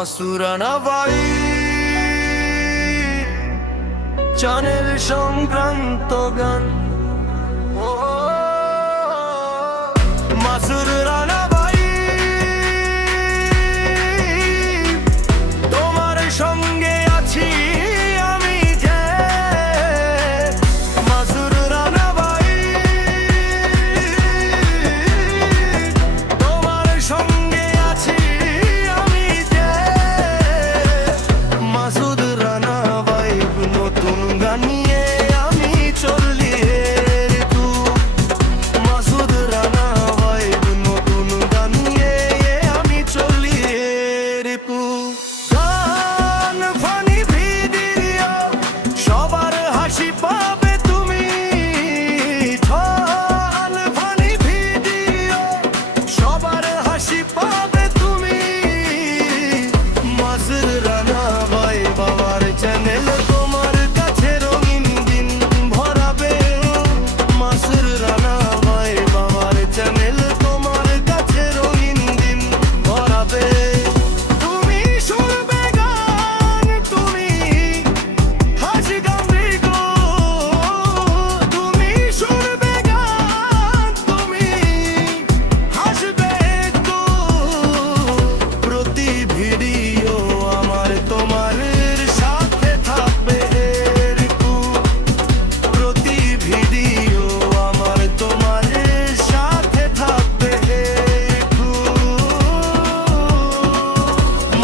মাসুরানা ভাই চ্যানেল সংক্রান্ত গান মাসুর রানা ভাই তোমার সঙ্গে আছি আমি যে মাসুর রানা ভাই তোমার সঙ্গে আছি আমি যে মাসুদ রানা ভাই নতুন গান নিয়ে আমি চললি তু মাসুদ রানা ভাই নতুন গান নিয়ে আমি চললি তু গান ফানি ভিডিও সবার হাসি পাবে তুমি গান ফানি ভিডিও সবার হাসি পাবে তুমি মাসুদ রানা ভাই বাবার চ্যানেল তোমার কাছে রঙিন দিন ভরাবে মাসুদ রানা ভাই বাবার চ্যানেল তোমার কাছে রঙিন দিন ভরাবে তুমি শুনবে গান তুমি হাসি গাবে গো তুমি শুনবে গান তুমি হাসবে গো প্রতি ভিডিও আমার তোমার সাথে থাকবে প্রতি ভিডিও আমার তোমার সাথে থাকবে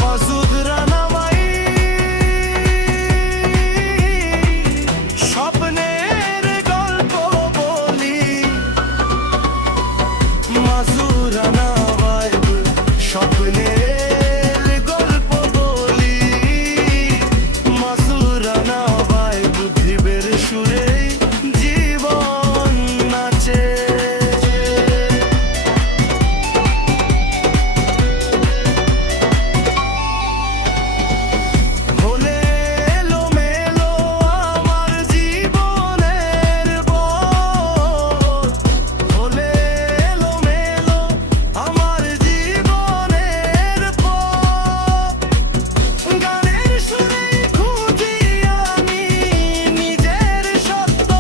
মাসুদ রানা ভাই স্বপ্নের গল্প বলি মাসুদ রানা ভাই স্বপ্নের গল্প বলি মাসুদ রানা ভাই বুদ্ধিবের সুরে জীবন নাচে হলে এলোমেলো আমার জীবনের পথ হলে এলোমেলো আমার জীবনের পথ গানের সুরে খুঁজি আমি নিজের সত্য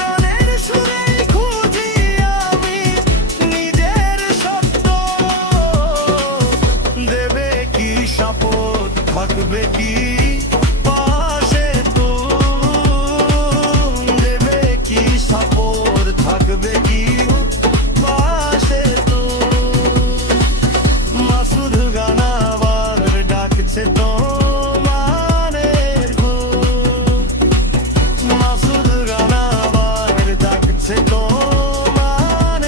গানের সুরে খুঁজি আমি নিজের সত্য দেবে কি শপথ থাকবে কি পাশে তো দেবে কি শপথ থাকবে কি পাশে তো মাসুদ গানা বার ডাকছে তোমার মাসুদ গানা বার ডাকছে তোমার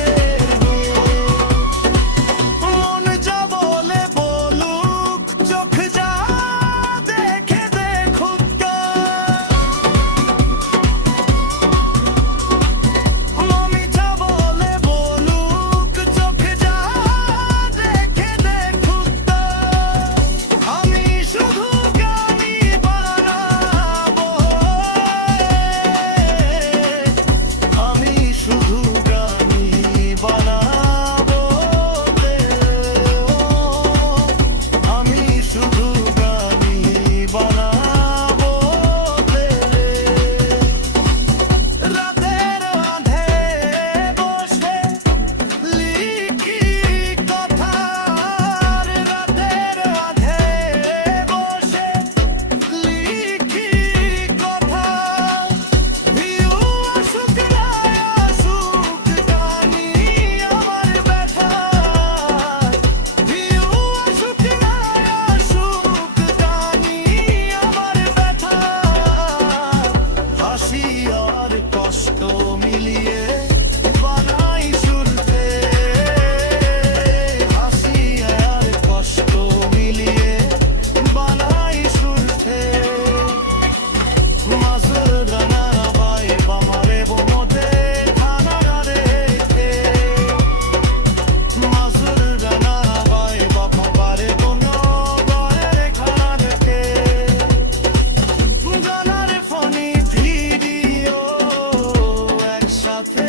মন যা বলে বলুক চোখ যা দেখে দেখুক মমি যা বলে বলুক চোখ যা দেখে দেখুক আমি শুধু গানই বানাবো আমি শুধু গানই বানাবো আমি শুধু গানই বানাবো রাতের আঁধে বসে লিখি কথা রাতের আঁধে বসে লিখি কথা ভিউ আসুক না আসুক গানি আমার ব্যথা ভিউ আসুক না আসুক গানি আমার ব্যথা হাসি আর কষ্ট মিলিয়ে বানাই সুরতে হাসি আর কষ্ট মিলিয়ে বানাই সুরতে মাসুদ রানা ভাই বামারে বোমতে খানা রেখে মাসুদ রানা ভাই বামারে কোনো ঘরে খানা রেখে গানার ফোনে ভিডিও একসাথে